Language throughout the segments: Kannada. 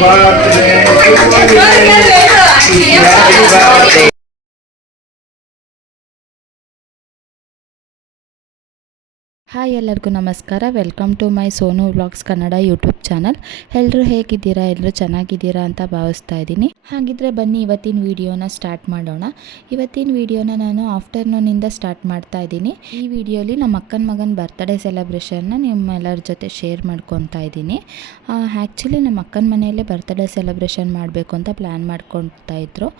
birthday to you. Happy birthday. Hi ಎಲ್ಲರಿಗೂ ನಮಸ್ಕಾರ. Welcome to my Sonu vlogs Kannada YouTube channel. ಎಲ್ಲರೂ ಹೇಗಿದ್ದೀರಾ? ಎಲ್ಲರೂ ಚೆನ್ನಾಗಿದ್ದೀರಾ ಅಂತ ಭಾವಿಸ್ತಾ ಇದ್ದೀನಿ. ಹಾಗಿದ್ರೆ ಬನ್ನಿ ಇವತ್ತಿನ ವಿಡಿಯೋನ ಸ್ಟಾರ್ಟ್ ಮಾಡೋಣ. ಇವತ್ತಿನ ವಿಡಿಯೋನ ನಾನು ಆಫ್ಟರ್ನೂನಿಂದ ಸ್ಟಾರ್ಟ್ ಮಾಡ್ತಾ ಇದ್ದೀನಿ. ಈ ವಿಡಿಯೋಲಿ ನಮ್ಮ ಅಕ್ಕನ ಮಗನ ಬರ್ತ್ಡೇ ಸೆಲೆಬ್ರೇಷನ್ನ ನಿಮ್ಮೆಲ್ಲರ ಜೊತೆ ಶೇರ್ ಮಾಡ್ಕೊತಾ ಇದ್ದೀನಿ. ಆ್ಯಕ್ಚುಲಿ ನಮ್ಮ ಅಕ್ಕನ ಮನೆಯಲ್ಲೇ ಬರ್ತ್ಡೇ ಸೆಲೆಬ್ರೇಷನ್ ಮಾಡಬೇಕು ಅಂತ ಪ್ಲ್ಯಾನ್ ಮಾಡ್ಕೊತಾ ಇದ್ರು.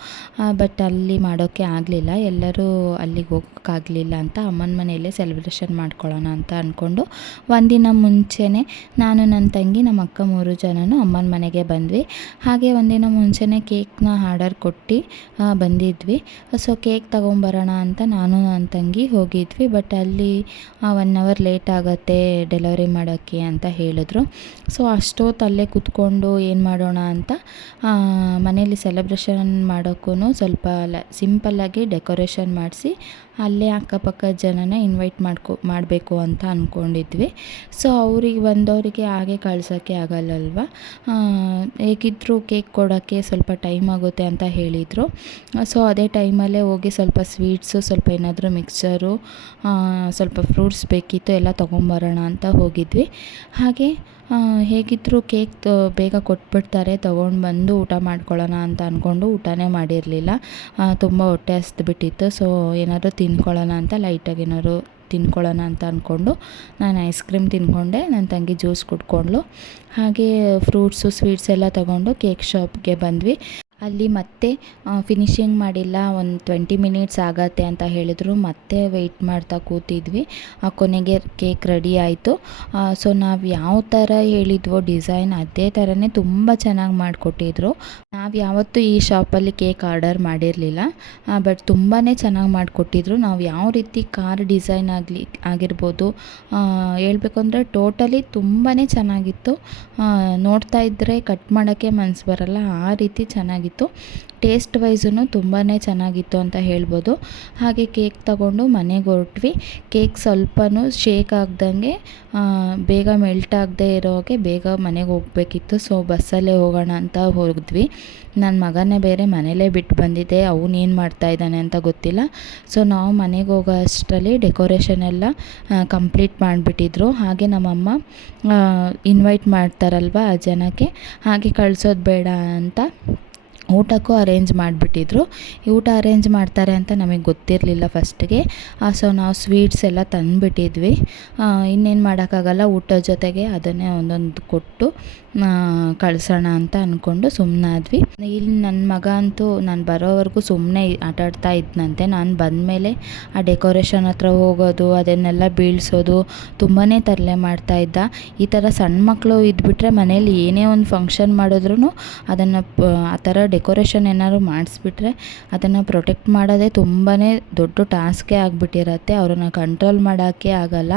ಬಟ್ ಅಲ್ಲಿ ಮಾಡೋಕ್ಕೆ ಆಗಲಿಲ್ಲ, ಎಲ್ಲರೂ ಅಲ್ಲಿಗೆ ಹೋಗೋಕ್ಕಾಗಲಿಲ್ಲ ಅಂತ ಅಮ್ಮನ ಮನೆಯಲ್ಲೇ ಸೆಲೆಬ್ರೇಷನ್ ಮಾಡ್ಕೊಳ್ಳೋಣ ಅಂತ ಅಂದ್ಕೊಂಡು ಒಂದಿನ ಮುಂಚೆನೇ ನಾನು ನನ್ನ ತಂಗಿ ನಮ್ಮ ಅಕ್ಕ 3 ಜನನು ಅಮ್ಮನ ಮನೆಗೆ ಬಂದ್ವಿ. ಹಾಗೆ ಒಂದಿನ ಮುಂಚೆನೇ ಕೇಕ್ನ ಆರ್ಡರ್ ಕೊಟ್ಟು ಬಂದಿದ್ವಿ. ಸೊ ಕೇಕ್ ತೊಗೊಂಬರೋಣ ಅಂತ ನಾನು ನನ್ನ ತಂಗಿ ಹೋಗಿದ್ವಿ. ಬಟ್ ಅಲ್ಲಿ 1 ಅವರ್ ಲೇಟ್ ಆಗುತ್ತೆ ಡೆಲಿವರಿ ಮಾಡೋಕ್ಕೆ ಅಂತ ಹೇಳಿದ್ರು. ಸೊ ಅಷ್ಟೊತ್ತು ಅಲ್ಲೇ ಕೂತ್ಕೊಂಡು ಏನು ಮಾಡೋಣ ಅಂತ ಮನೇಲಿ ಸೆಲೆಬ್ರೇಷನ್ ಮಾಡೋಕ್ಕೂ ಸ್ವಲ್ಪ ಸಿಂಪಲ್ಲಾಗಿ ಡೆಕೋರೇಷನ್ ಮಾಡಿಸಿ ಅಲ್ಲೇ ಅಕ್ಕಪಕ್ಕ ಜನನ ಇನ್ವೈಟ್ ಮಾಡಬೇಕು ಅಂತ ಅಂದ್ಕೊಂಡಿದ್ವಿ. ಸೊ ಅವ್ರಿಗೆ ಬಂದವರಿಗೆ ಹಾಗೆ ಕಳ್ಸೋಕ್ಕೆ ಆಗಲ್ಲಲ್ವ, ಹೇಗಿದ್ದರೂ ಕೇಕ್ ಕೊಡೋಕ್ಕೆ ಸ್ವಲ್ಪ ಟೈಮ್ ಆಗುತ್ತೆ ಅಂತ ಹೇಳಿದರು. ಸೊ ಅದೇ ಟೈಮಲ್ಲೇ ಹೋಗಿ ಸ್ವಲ್ಪ ಸ್ವೀಟ್ಸು, ಸ್ವಲ್ಪ ಏನಾದರೂ ಮಿಕ್ಸ್ಚರು, ಸ್ವಲ್ಪ ಫ್ರೂಟ್ಸ್ ಬೇಕಿತ್ತು, ಎಲ್ಲ ತೊಗೊಂಬರೋಣ ಅಂತ ಹೋಗಿದ್ವಿ. ಹಾಗೆ ಹೇಗಿದ್ದರೂ ಕೇಕ್ ಬೇಗ ಕೊಟ್ಬಿಡ್ತಾರೆ, ತೊಗೊಂಡು ಬಂದು ಊಟ ಮಾಡ್ಕೊಳ್ಳೋಣ ಅಂತ ಅಂದ್ಕೊಂಡು ಊಟನೇ ಮಾಡಿರಲಿಲ್ಲ. ತುಂಬ ಹೊಟ್ಟೆ ಹಸ್ದುಬಿಟ್ಟಿತ್ತು. ಸೊ ಏನಾದರೂ ತಿನ್ಕೊಳ್ಳೋಣ ಅಂತ ಲೈಟಾಗಿ ಏನಾದ್ರು ತಿನ್ಕೊಳ್ಳೋಣ ಅಂತ ಅಂದ್ಕೊಂಡು ನಾನು ಐಸ್ ಕ್ರೀಮ್ ತಿನ್ಕೊಂಡೆ, ನನ್ನ ತಂಗಿ ಜ್ಯೂಸ್ ಕುಡ್ಕೊಂಡ್ಳು. ಹಾಗೆ ಫ್ರೂಟ್ಸು ಸ್ವೀಟ್ಸ್ ಎಲ್ಲ ತೊಗೊಂಡು ಕೇಕ್ ಶಾಪ್ಗೆ ಬಂದ್ವಿ. ಅಲ್ಲಿ ಮತ್ತೆ ಫಿನಿಷಿಂಗ್ ಮಾಡಿಲ್ಲ, ಒಂದು 20 ಮಿನಿಟ್ಸ್ ಆಗತ್ತೆ ಅಂತ ಹೇಳಿದರು. ಮತ್ತೆ ವೆಯ್ಟ್ ಮಾಡ್ತಾ ಕೂತಿದ್ವಿ. ಕೊನೆಗೆ ಕೇಕ್ ರೆಡಿ ಆಯಿತು. ಸೊ ನಾವು ಯಾವ ಥರ ಹೇಳಿದ್ವೋ ಡಿಸೈನ್ ಅದೇ ಥರನೇ ತುಂಬ ಚೆನ್ನಾಗಿ ಮಾಡಿಕೊಟ್ಟಿದ್ರು. ನಾವು ಯಾವತ್ತೂ ಈ ಶಾಪಲ್ಲಿ ಕೇಕ್ ಆರ್ಡರ್ ಮಾಡಿರಲಿಲ್ಲ, ಬಟ್ ತುಂಬಾ ಚೆನ್ನಾಗಿ ಮಾಡಿಕೊಟ್ಟಿದ್ರು. ನಾವು ಯಾವ ರೀತಿ ಕಾರ್ ಡಿಸೈನ್ ಆಗಿರ್ಬೋದು, ಹೇಳ್ಬೇಕು ಅಂದರೆ ಟೋಟಲಿ ತುಂಬಾ ಚೆನ್ನಾಗಿತ್ತು. ನೋಡ್ತಾ ಇದ್ದರೆ ಕಟ್ ಮಾಡೋಕ್ಕೆ ಮನಸ್ಸು ಬರಲ್ಲ, ಆ ರೀತಿ ಚೆನ್ನಾಗಿತ್ತು. ಟೇಸ್ಟ್ ವೈಸೂ ತುಂಬಾ ಚೆನ್ನಾಗಿತ್ತು ಅಂತ ಹೇಳ್ಬೋದು. ಹಾಗೆ ಕೇಕ್ ತಗೊಂಡು ಮನೆಗೆ ಹೊರಟ್ವಿ. ಕೇಕ್ ಸ್ವಲ್ಪನೂ ಶೇಕ್ ಆಗ್ದಂಗೆ ಬೇಗ ಮೆಲ್ಟ್ ಆಗದೆ ಇರೋಗೆ ಬೇಗ ಮನೆಗೆ ಹೋಗಬೇಕಿತ್ತು. ಸೊ ಬಸ್ಸಲ್ಲೇ ಹೋಗೋಣ ಅಂತ ಹೋದ್ವಿ. ನನ್ನ ಮಗನೇ ಬೇರೆ ಮನೇಲೇ ಬಿಟ್ಟು ಬಂದಿದ್ದೆ, ಅವನೇನು ಮಾಡ್ತಾಯಿದ್ದಾನೆ ಅಂತ ಗೊತ್ತಿಲ್ಲ. ಸೊ ನಾವು ಮನೆಗೆ ಹೋಗೋ ಅಷ್ಟರಲ್ಲಿ ಡೆಕೋರೇಷನ್ ಎಲ್ಲ ಕಂಪ್ಲೀಟ್ ಮಾಡಿಬಿಟ್ಟಿದ್ರು. ಹಾಗೆ ನಮ್ಮಮ್ಮ ಇನ್ವೈಟ್ ಮಾಡ್ತಾರಲ್ವ ಆ ಜನಕ್ಕೆ, ಹಾಗೆ ಕಳಿಸೋದು ಬೇಡ ಅಂತ ಊಟಕ್ಕೂ ಅರೇಂಜ್ ಮಾಡಿಬಿಟ್ಟಿದ್ರು. ಊಟ ಅರೇಂಜ್ ಮಾಡ್ತಾರೆ ಅಂತ ನಮಗೆ ಗೊತ್ತಿರಲಿಲ್ಲ ಫಸ್ಟಿಗೆ. ಸೊ ನಾವು ಸ್ವೀಟ್ಸ್ ಎಲ್ಲ ತಂದುಬಿಟ್ಟಿದ್ವಿ. ಇನ್ನೇನು ಮಾಡೋಕ್ಕಾಗಲ್ಲ, ಊಟದ ಜೊತೆಗೆ ಅದನ್ನೇ ಒಂದೊಂದು ಕೊಟ್ಟು ಕಳಿಸೋಣ ಅಂತ ಅಂದ್ಕೊಂಡು ಸುಮ್ಮನಾದ್ವಿ. ಇಲ್ಲಿ ನನ್ನ ಮಗ ಅಂತೂ ನಾನು ಬರೋವರೆಗೂ ಸುಮ್ಮನೆ ಆಟಾಡ್ತಾ ಇದ್ನಂತೆ. ನಾನು ಬಂದಮೇಲೆ ಆ ಡೆಕೋರೇಷನ್ ಹತ್ರ ಹೋಗೋದು, ಅದನ್ನೆಲ್ಲ ಬೀಳಿಸೋದು, ತುಂಬಾ ತರಲೆ ಮಾಡ್ತಾಯಿದ್ದ. ಈ ಥರ ಸಣ್ಣ ಮಕ್ಕಳು ಇದ್ಬಿಟ್ರೆ ಮನೇಲಿ ಏನೇ ಒಂದು ಫಂಕ್ಷನ್ ಮಾಡಿದ್ರೂ ಅದನ್ನು ಆ ಥರ ಡೆಕೋರೇಷನ್ ಏನಾದ್ರು ಮಾಡಿಸ್ಬಿಟ್ರೆ ಅದನ್ನು ಪ್ರೊಟೆಕ್ಟ್ ಮಾಡೋದೇ ತುಂಬಾ ದೊಡ್ಡ ಟಾಸ್ಕೇ ಆಗಿಬಿಟ್ಟಿರತ್ತೆ. ಅವ್ರನ್ನ ಕಂಟ್ರೋಲ್ ಮಾಡೋಕ್ಕೆ ಆಗಲ್ಲ.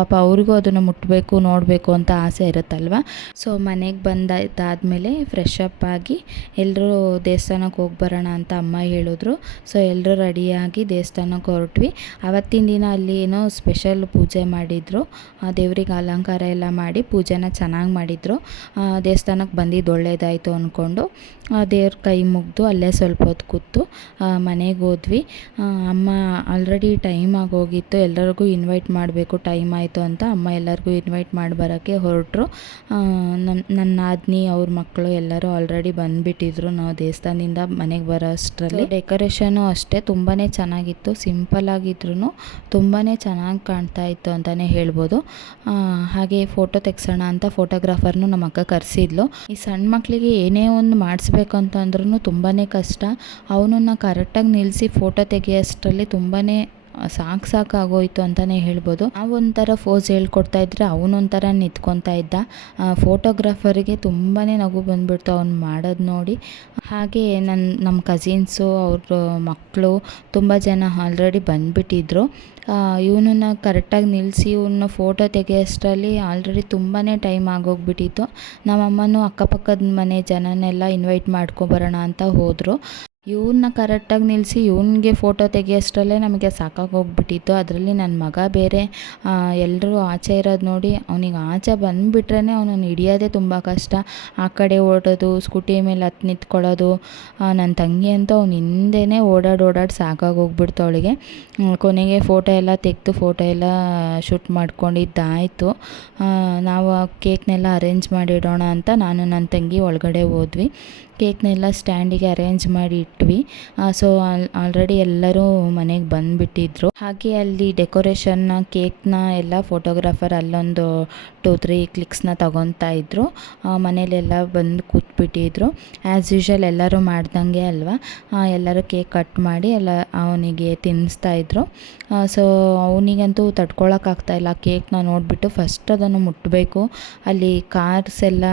ಪಾಪ ಅವ್ರಿಗೂ ಅದನ್ನು ಮುಟ್ಟಬೇಕು, ನೋಡಬೇಕು ಅಂತ ಆಸೆ ಇರುತ್ತಲ್ವ. ಸೊ ಮನೆಗೆ ಬಂದಾದಮೇಲೆ ಫ್ರೆಶ್ ಅಪ್ ಆಗಿ ಎಲ್ಲರೂ ದೇವಸ್ಥಾನಕ್ಕೆ ಹೋಗಿ ಬರೋಣ ಅಂತ ಅಮ್ಮ ಹೇಳಿದ್ರು. ಸೊ ಎಲ್ಲರೂ ರೆಡಿಯಾಗಿ ದೇವಸ್ಥಾನಕ್ಕೆ ಹೊರಟ್ವಿ. ಆವತ್ತಿನ ದಿನ ಅಲ್ಲಿ ಏನೋ ಸ್ಪೆಷಲ್ ಪೂಜೆ ಮಾಡಿದರು, ದೇವ್ರಿಗೆ ಅಲಂಕಾರ ಎಲ್ಲ ಮಾಡಿ ಪೂಜೆನ ಚೆನ್ನಾಗಿ ಮಾಡಿದರು. ದೇವಸ್ಥಾನಕ್ಕೆ ಬಂದಿದ್ದು ಒಳ್ಳೇದಾಯಿತು ಅಂದ್ಕೊಂಡು ದೇವ್ರ ಕೈ ಮುಗಿದು ಅಲ್ಲೇ ಸ್ವಲ್ಪ ಹೊತ್ತು ಕೂತು ಮನೆಗೆ ಹೋದ್ವಿ. ಅಮ್ಮ ಆಲ್ರೆಡಿ ಟೈಮ್ ಆಗೋಗಿತ್ತು, ಎಲ್ಲರಿಗೂ ಇನ್ವೈಟ್ ಮಾಡಬೇಕು, ಟೈಮ್ ಆಯಿತು ಅಂತ ಅಮ್ಮ ಎಲ್ಲರಿಗೂ ಇನ್ವೈಟ್ ಮಾಡಿ ಬರೋಕ್ಕೆ ಹೊರಟರು. ನನ್ನ ನಾದಿನಿ ಅವ್ರ ಮಕ್ಕಳು ಎಲ್ಲರೂ ಆಲ್ರೆಡಿ ಬಂದುಬಿಟ್ಟಿದ್ರು. ನಾವು ದೇವಸ್ಥಾನದಿಂದ ಮನೆಗೆ ಬರೋ ಅಷ್ಟರಲ್ಲಿ ಡೆಕೋರೇಷನು ಅಷ್ಟೇ ತುಂಬಾ ಚೆನ್ನಾಗಿತ್ತು. ಸಿಂಪಲ್ ಆಗಿದ್ರು ತುಂಬಾ ಚೆನ್ನಾಗಿ ಕಾಣ್ತಾ ಇತ್ತು ಅಂತಲೇ ಹೇಳ್ಬೋದು. ಹಾಗೆ ಫೋಟೋ ತೆಗ್ಸೋಣ ಅಂತ ಫೋಟೋಗ್ರಾಫರ್ನು ನಮ್ಮ ಅಕ್ಕ ಕರೆಸಿದ್ಲು. ಈ ಸಣ್ಣ ಮಕ್ಕಳಿಗೆ ಏನೇ ಒಂದು ಮಾಡಿಸ್ಬೇಕಂತಂದ್ರೂ ತುಂಬಾ ಕಷ್ಟ. ಅವನನ್ನು ಕರೆಕ್ಟಾಗಿ ನಿಲ್ಲಿಸಿ ಫೋಟೋ ತೆಗೆಯೋಷ್ಟರಲ್ಲಿ ತುಂಬಾ ಸಾಕಾಗೋಯ್ತು ಅಂತಲೇ ಹೇಳ್ಬೋದು. ಒಂಥರ ಫೋಸ್ ಹೇಳ್ಕೊಡ್ತಾ ಇದ್ರೆ ಅವನೊಂಥರ ನಿಂತ್ಕೊತಾ ಇದ್ದ. ಫೋಟೋಗ್ರಾಫರಿಗೆ ತುಂಬಾ ನಗು ಬಂದುಬಿಡ್ತು ಅವ್ನು ಮಾಡೋದು ನೋಡಿ. ಹಾಗೆ ನಮ್ಮ ಕಸಿನ್ಸು ಅವ್ರ ಮಕ್ಕಳು ತುಂಬ ಜನ ಆಲ್ರೆಡಿ ಬಂದುಬಿಟ್ಟಿದ್ರು. ಇವನನ್ನು ಕರೆಕ್ಟಾಗಿ ನಿಲ್ಲಿಸಿ ಇವನ್ನ ಫೋಟೋ ತೆಗೆಯೋಷ್ಟರಲ್ಲಿ ಆಲ್ರೆಡಿ ತುಂಬಾ ಟೈಮ್ ಆಗೋಗ್ಬಿಟ್ಟಿತ್ತು. ನಮ್ಮಮ್ಮನೂ ಅಕ್ಕಪಕ್ಕದ ಮನೆ ಜನನೆಲ್ಲ ಇನ್ವೈಟ್ ಮಾಡ್ಕೊಬರೋಣ ಅಂತ ಹೋದರು. ಇವನ್ನ ಕರೆಕ್ಟಾಗಿ ನಿಲ್ಲಿಸಿ ಇವನಿಗೆ ಫೋಟೋ ತೆಗಿಯೋಷ್ಟರಲ್ಲೇ ನಮಗೆ ಸಾಕಾಗೋಗ್ಬಿಟ್ಟಿತ್ತು. ಅದರಲ್ಲಿ ನನ್ನ ಮಗ ಬೇರೆ ಎಲ್ಲರೂ ಆಚೆ ಇರೋದು ನೋಡಿ ಅವನಿಗೆ ಆಚೆ ಬಂದುಬಿಟ್ರೇ ಅವನನ್ನು ಹಿಡಿಯೋದೇ ತುಂಬ ಕಷ್ಟ. ಆ ಕಡೆ ಓಡೋದು, ಸ್ಕೂಟಿ ಮೇಲೆ ಹತ್ತು ನಿಂತ್ಕೊಳ್ಳೋದು. ನನ್ನ ತಂಗಿ ಅಂತೂ ಅವ್ನು ಹಿಂದೆನೇ ಓಡಾಡಿ ಸಾಕಾಗೋಗ್ಬಿಡ್ತು ಅವಳಿಗೆ. ಕೊನೆಗೆ ಫೋಟೋ ಎಲ್ಲ ತೆಗೆದು ಫೋಟೋ ಎಲ್ಲ ಶೂಟ್ ಮಾಡ್ಕೊಂಡಿದ್ದಾಯಿತು. ನಾವು ಕೇಕ್ನೆಲ್ಲ ಅರೇಂಜ್ ಮಾಡಿಡೋಣ ಅಂತ ನಾನು ನನ್ನ ತಂಗಿ ಒಳಗಡೆ ಹೋದ್ವಿ. ಕೇಕ್ನೆಲ್ಲ ಸ್ಟ್ಯಾಂಡಿಗೆ ಅರೇಂಜ್ ಮಾಡಿ ಇಟ್ವಿ. ಸೊ ಆಲ್ರೆಡಿ ಎಲ್ಲರೂ ಮನೆಗೆ ಬಂದುಬಿಟ್ಟಿದ್ರು. ಹಾಗೆ ಅಲ್ಲಿ ಡೆಕೋರೇಷನ್ನ ಕೇಕ್ನ ಎಲ್ಲ ಫೋಟೋಗ್ರಾಫರ್ ಅಲ್ಲೊಂದು 2-3 ಕ್ಲಿಕ್ಸ್ನ ತಗೊತಾ ಇದ್ದರು. ಮನೇಲೆಲ್ಲ ಬಂದು ಕೂತ್ಬಿಟ್ಟಿದ್ರು. ಆ್ಯಸ್ ಯೂಶ್ವಲ್ ಎಲ್ಲರೂ ಮಾಡ್ದಂಗೆ ಅಲ್ವಾ, ಎಲ್ಲರೂ ಕೇಕ್ ಕಟ್ ಮಾಡಿ ಎಲ್ಲ ಅವನಿಗೆ ತಿನ್ನಿಸ್ತಾಯಿದ್ರು. ಸೊ ಅವನಿಗಂತೂ ತಡ್ಕೊಳಕ್ಕಾಗ್ತಾಯಿಲ್ಲ. ಕೇಕ್ನ ನೋಡಿಬಿಟ್ಟು ಫಸ್ಟ್ ಅದನ್ನು ಮುಟ್ಟಬೇಕು. ಅಲ್ಲಿ ಕಾರ್ಸ್ ಎಲ್ಲ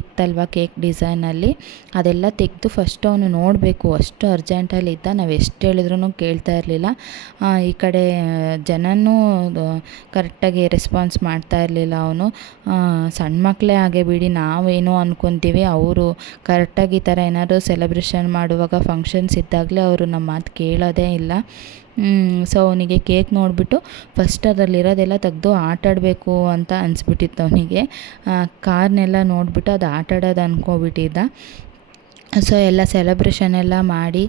ಇತ್ತಲ್ವ ಕೇಕ್ ಡಿಸೈನಲ್ಲಿ, ಅದೆಲ್ಲ ತೆಗೆದು ಫಸ್ಟ್ ಅವನು ನೋಡಬೇಕು. ಅಷ್ಟು ಅರ್ಜೆಂಟಲ್ಲಿ ಇದ್ದ. ನಾವು ಎಷ್ಟು ಹೇಳಿದ್ರೂ ಕೇಳ್ತಾ ಇರಲಿಲ್ಲ. ಈ ಕಡೆ ಜನನೂ ಕರೆಕ್ಟಾಗಿ ರೆಸ್ಪಾನ್ಸ್ ಮಾಡ್ತಾ ಇರಲಿಲ್ಲ. ಅವನು ಸಣ್ಣ ಮಕ್ಕಳೇ ಹಾಗೆ ಬಿಡಿ, ನಾವೇನೋ ಅಂದ್ಕೊತೀವಿ, ಅವರು ಕರೆಕ್ಟಾಗಿ ಈ ಥರ ಏನಾದರೂ ಸೆಲೆಬ್ರೇಷನ್ ಮಾಡುವಾಗ ಫಂಕ್ಷನ್ಸ್ ಇದ್ದಾಗಲೇ ಅವರು ನಮ್ಮ ಮಾತು ಕೇಳೋದೇ ಇಲ್ಲ. ಸೊ ಅವನಿಗೆ ಕೇಕ್ ನೋಡಿಬಿಟ್ಟು ಫಸ್ಟ್ ಅದರಲ್ಲಿರೋದೆಲ್ಲ ತೆಗೆದು ಆಟಾಡಬೇಕು ಅಂತ ಅನಿಸ್ಬಿಟ್ಟಿತ್ತು ಅವನಿಗೆ. ಕಾರ್ನೆಲ್ಲ ನೋಡಿಬಿಟ್ಟು ಅದು ಆಟಾಡೋದು ಅಂದ್ಕೊಬಿಟ್ಟಿದ್ದ. ಸೊ ಎಲ್ಲ ಸೆಲೆಬ್ರೇಷನ್ ಎಲ್ಲ ಮಾಡಿ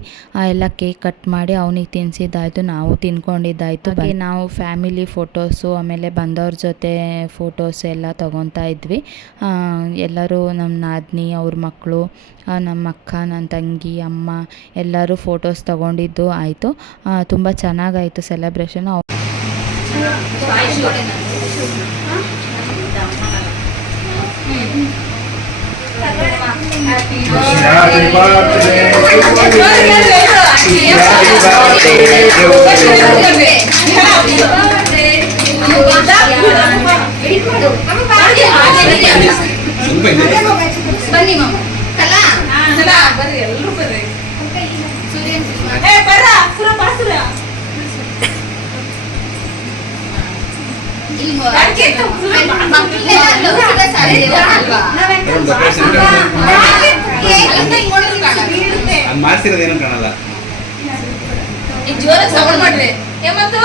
ಎಲ್ಲ ಕೇಕ್ ಕಟ್ ಮಾಡಿ ಅವನಿಗೆ ತಿನ್ನಿಸಿದ್ದಾಯಿತು, ನಾವು ತಿನ್ಕೊಂಡಿದ್ದಾಯಿತು. ಹಾಗೆ ನಾವು ಫ್ಯಾಮಿಲಿ ಫೋಟೋಸು ಆಮೇಲೆ ಬಂದವ್ರ ಜೊತೆ ಫೋಟೋಸ್ ಎಲ್ಲ ತೊಗೊತಾ ಇದ್ವಿ. ಎಲ್ಲರೂ ನಮ್ಮ ನಾದಿನಿ, ಅವ್ರ ಮಕ್ಕಳು, ನಮ್ಮ ಅಕ್ಕ, ನನ್ನ ತಂಗಿ, ಅಮ್ಮ ಎಲ್ಲರೂ ಫೋಟೋಸ್ ತೊಗೊಂಡಿದ್ದು ಆಯಿತು. ತುಂಬ ಚೆನ್ನಾಗಾಯಿತು celebration. Happy birthday to you. Happy birthday to you. ಬನ್ನಿ ಮಾಮ ಕಲಾ ಬರ್ರಿ ಎಲ್ಲರೂ ಬರ್ರಿ. ಮಾಡ್ಸಿರೋದೇನು ಕಾಣಲ್ಲ. ಜೋರ ಸೌಂಡ್ ಮಾಡ್ರಿ. ಏಮಂತು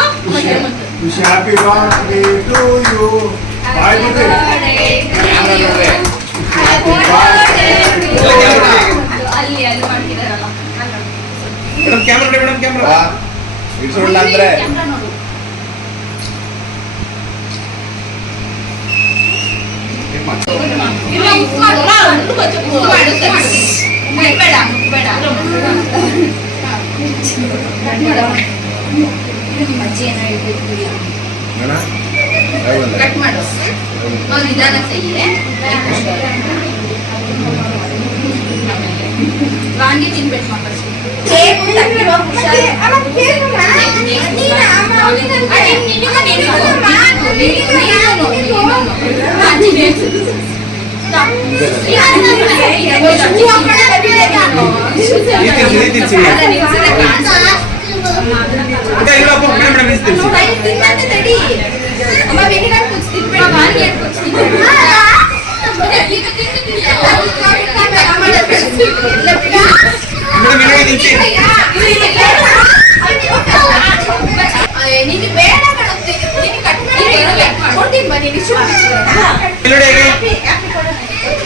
Happy birthday to you. Happy birthday to you. ಅಲ್ಲಿ ಅಲ್ಲಿ ಮಾಡ್ತಿದಾರಲ್ಲ ಮೇಡಮ್ ಕ್ಯಾಮ್ರಾ ನೋಡಿ, ಮೇಡಮ್ ಕ್ಯಾಮ್ರಾ ಇಡ್ಸೋಲ್ಲ ಅಂದ್ರೆ ನೋಡು. ಕಟ್ ಮಾಡು ನಿಧಾನ ವಾಂಗಿ ತಿನ್ಬೇಕು ಮಕ್ಕಳು.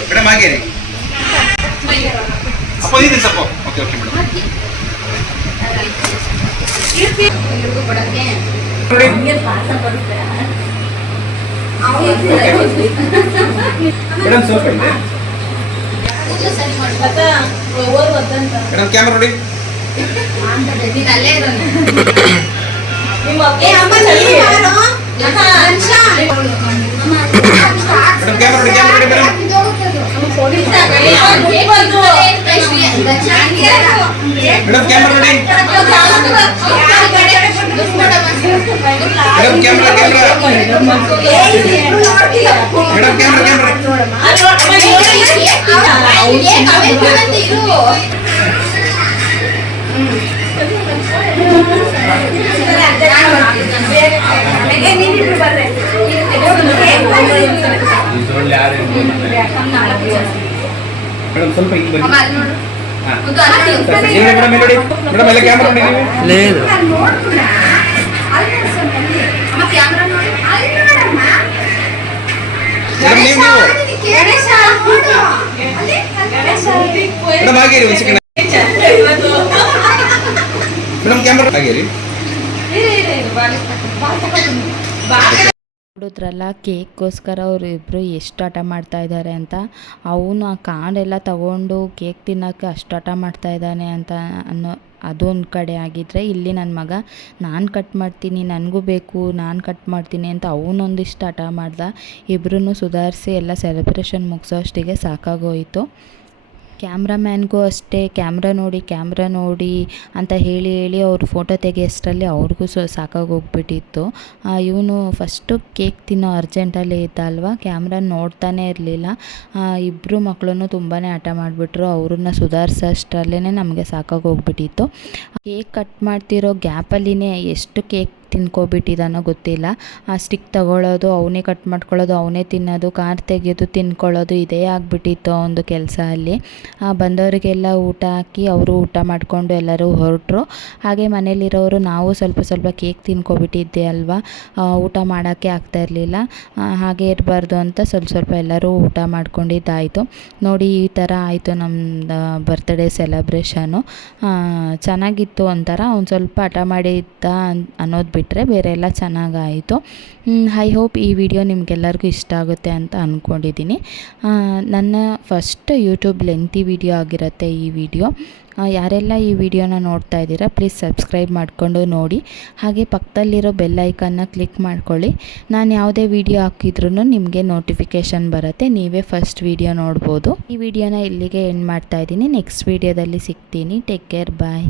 ಮೇಡಮ್ ಹಾಗೇರಿ ಅಪ್ಪ ಇದೆ ಸಪ್ಪ. Okay okay madam madam soap ಇದೆ. ಮೇಡಮ್ ಕ್ಯಾಮ್ರಾ ನೋಡಿ. ಅಲ್ಲೇ ಇರೋದು ಮೇಡಮ್ ಕ್ಯಾಮ್ರಾ ನೋಡಿ, ಕ್ಯಾಮ್ರಾ ನೋಡಿ ಮೇಡಮ್. ಮೇಡಮ್ ಕ್ಯಾಮ್ರಾ ನೋಡಿ. Madam camera camera. Madam camera camera. Madam ಸ್ವಲ್ಪ ಇಲ್ಲಿ ಬನ್ನಿ. ಹಾ. ಒಂದು ಅಲ್ಲಿ ಸರಿ, ಸರಿ. ಇಲ್ಲಿ ಮೇಡಮ್ ಇಲ್ಲಿ ನೋಡಿ ಮೇಡಮ್ ಎಲ್ಲ ಕ್ಯಾಮ್ರಾ ನೋಡಿ ನೀವು లేదు ಅಮ್ಮ ಕ್ಯಾಮ್ರಾ ನೋಡಿ ಅಲ್ಲಿ ನೋಡಮ್ಮ ಮೇಡಮ್ ನೀವು ಗಣೇಶ ನೋಡು ಅಲ್ಲಿ ಗಣೇಶ ಮೇಡಮ್ ಆಗಿರಿ ಒಂದು ಸೆಕೆಂಡ್ ಮೇಡಮ್ ಕ್ಯಾಮ್ರಾ ಆಗಿರಿ ನೋಡಿದ್ರಲ್ಲ ಕೇಕ್ಗೋಸ್ಕರ ಅವರು ಇಬ್ಬರು ಎಷ್ಟು ಹಠ ಮಾಡ್ತಾ ಇದ್ದಾರೆ ಅಂತ. ಅವನು ಆ ಕಾಂಡೆಲ್ಲ ತಗೊಂಡು ಕೇಕ್ ತಿನ್ನೋಕ್ಕೆ ಅಷ್ಟು ಹಠ ಮಾಡ್ತಾ ಇದ್ದಾನೆ ಅಂತ ಅನ್ನೋ ಅದೊಂದು ಕಡೆ ಆಗಿದ್ದರೆ, ಇಲ್ಲಿ ನನ್ನ ಮಗ ನಾನು ಕಟ್ ಮಾಡ್ತೀನಿ, ನನಗೂ ಬೇಕು, ನಾನು ಕಟ್ ಮಾಡ್ತೀನಿ ಅಂತ ಅವನೊಂದಿಷ್ಟು ಹಠ ಮಾಡ್ದ. ಇಬ್ಬರೂ ಸುಧಾರಿಸಿ ಎಲ್ಲ ಸೆಲೆಬ್ರೇಷನ್ ಮುಗಿಸೋ ಅಷ್ಟಿಗೆ ಸಾಕಾಗೋಯಿತು. ಕ್ಯಾಮ್ರಾಮ್ಯಾನ್ಗೂ ಅಷ್ಟೇ ಕ್ಯಾಮ್ರಾ ನೋಡಿ ಅಂತ ಹೇಳಿ ಅವರು ಫೋಟೋ ತೆಗೆಯೋಷ್ಟರಲ್ಲಿ ಅವ್ರಿಗೂ ಸಾಕಾಗೋಗ್ಬಿಟ್ಟಿತ್ತು. ಇವನು ಫಸ್ಟು ಕೇಕ್ ತಿನ್ನೋ ಅರ್ಜೆಂಟಲ್ಲೇ ಇದ್ದ ಅಲ್ವಾ, ಕ್ಯಾಮ್ರಾ ನೋಡ್ತಾನೇ ಇರಲಿಲ್ಲ. ಇಬ್ಬರು ಮಕ್ಕಳನ್ನು ತುಂಬಾ ಹಠ ಮಾಡಿಬಿಟ್ರು. ಅವ್ರನ್ನ ಸುಧಾರಿಸೋಷ್ಟರಲ್ಲೇ ನಮಗೆ ಸಾಕಾಗೋಗ್ಬಿಟ್ಟಿತ್ತು. ಕೇಕ್ ಕಟ್ ಮಾಡ್ತಿರೋ ಗ್ಯಾಪಲ್ಲಿನೇ ಎಷ್ಟು ಕೇಕ್ ತಿನ್ಕೊಬಿಟ್ಟಿದ್ದಾನೋ ಗೊತ್ತಿಲ್ಲ. ಆ ಸ್ಟಿಕ್ ತಗೊಳ್ಳೋದು, ಅವನೇ ಕಟ್ ಮಾಡ್ಕೊಳ್ಳೋದು, ಅವನೇ ತಿನ್ನೋದು, ಕಾರ್ ತೆಗೆಯೋದು, ತಿನ್ಕೊಳ್ಳೋದು, ಇದೇ ಆಗಿಬಿಟ್ಟಿತ್ತು ಒಂದು ಕೆಲಸ ಅಲ್ಲಿ. ಬಂದವರಿಗೆಲ್ಲ ಊಟ ಹಾಕಿ ಅವರು ಊಟ ಮಾಡಿಕೊಂಡು ಎಲ್ಲರೂ ಹೊರಟರು. ಹಾಗೆ ಮನೇಲಿರೋರು ನಾವು ಸ್ವಲ್ಪ ಕೇಕ್ ತಿನ್ಕೊಬಿಟ್ಟಿದ್ದೆ ಅಲ್ವಾ, ಊಟ ಮಾಡೋಕ್ಕೆ ಆಗ್ತಾಯಿರಲಿಲ್ಲ. ಹಾಗೆ ಇರಬಾರ್ದು ಅಂತ ಸ್ವಲ್ಪ ಎಲ್ಲರೂ ಊಟ ಮಾಡ್ಕೊಂಡಿದ್ದಾಯಿತು. ನೋಡಿ ಈ ಥರ ಆಯಿತು ನಮ್ಮದು ಬರ್ತ್ಡೇ ಸೆಲೆಬ್ರೇಷನು. ಚೆನ್ನಾಗಿತ್ತು ಒಂಥರ. ಒಂದು ಸ್ವಲ್ಪ ಹಠ ಮಾಡಿದ್ದ ಅನ್ನೋದು ಬಿಟ್ಟರೆ ಬೇರೆ ಎಲ್ಲ ಚೆನ್ನಾಗಾಯಿತು. ಐ ಹೋಪ್ ಈ ವಿಡಿಯೋ ನಿಮಗೆಲ್ಲರಿಗೂ ಇಷ್ಟ ಆಗುತ್ತೆ ಅಂತ ಅಂದ್ಕೊಂಡಿದ್ದೀನಿ. ನನ್ನ ಫಸ್ಟ್ ಯೂಟ್ಯೂಬ್ ಲೆಂತಿ ವಿಡಿಯೋ ಆಗಿರುತ್ತೆ ಈ ವಿಡಿಯೋ. ಯಾರೆಲ್ಲ ಈ ವಿಡಿಯೋನ ನೋಡ್ತಾ ಇದ್ದೀರಾ ಪ್ಲೀಸ್ ಸಬ್ಸ್ಕ್ರೈಬ್ ಮಾಡಿಕೊಂಡು ನೋಡಿ. ಹಾಗೆ ಪಕ್ಕದಲ್ಲಿರೋ ಬೆಲ್ ಐಕನ್ನ ಕ್ಲಿಕ್ ಮಾಡ್ಕೊಳ್ಳಿ. ನಾನು ಯಾವುದೇ ವಿಡಿಯೋ ಹಾಕಿದ್ರೂ ನಿಮಗೆ ನೋಟಿಫಿಕೇಷನ್ ಬರುತ್ತೆ, ನೀವೇ ಫಸ್ಟ್ ವಿಡಿಯೋ ನೋಡ್ಬೋದು. ಈ ವಿಡಿಯೋನ ಇಲ್ಲಿಗೆ ಎಂಡ್ ಮಾಡ್ತಾ ಇದ್ದೀನಿ. ನೆಕ್ಸ್ಟ್ ವಿಡಿಯೋದಲ್ಲಿ ಸಿಗ್ತೀನಿ. ಟೇಕ್ ಕೇರ್, ಬಾಯ್.